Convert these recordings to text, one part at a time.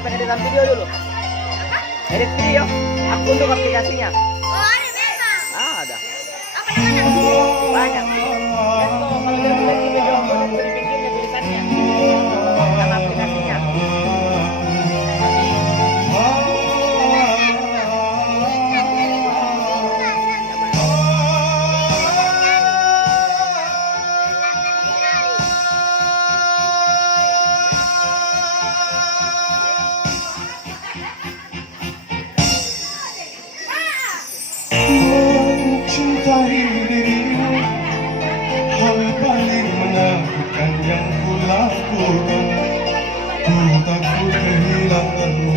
pengeditan video dulu. Edit video. Aku untuk aplikasinya. Oh, ada memang. Ada. Apa namanya? Banyak. Itu kalau dia bilang di video aku itu di pinggirnya tulisannya. Nama aplikasinya. Mencintai dirimu, hal paling menakutkan yang kulakukan. Ku takut kehilanganmu,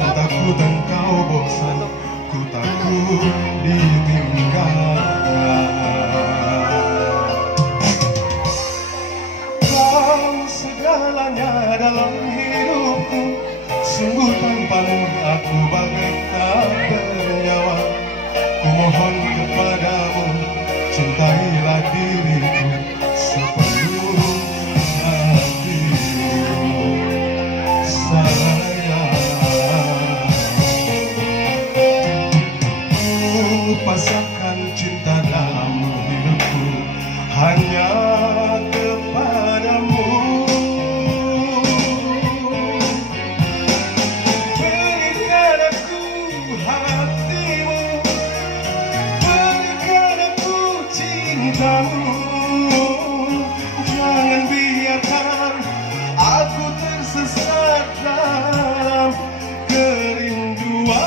ku takut engkau bosan, ku takut ditinggalkan. Kau segalanya dalam hidupku, sungguh tanpamu aku bagaikan bernyawa. Ku mohon kepadamu, cintailah diriku sepenuh hatimu, sayang. Ku pasangkan cinta dalam hidupku hanya kepadamu. Berikan aku hatimu, berikan aku cintamu. Jangan biarkan aku tersesat dalam kerinduan.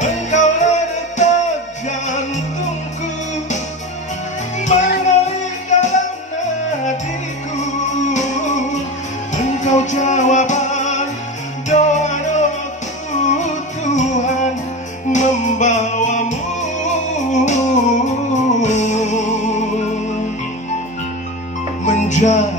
Engkaulah detak jantungku, mengalir dalam nadiku. Engkau jawaban doa-doaku, Tuhan membawamu menjadi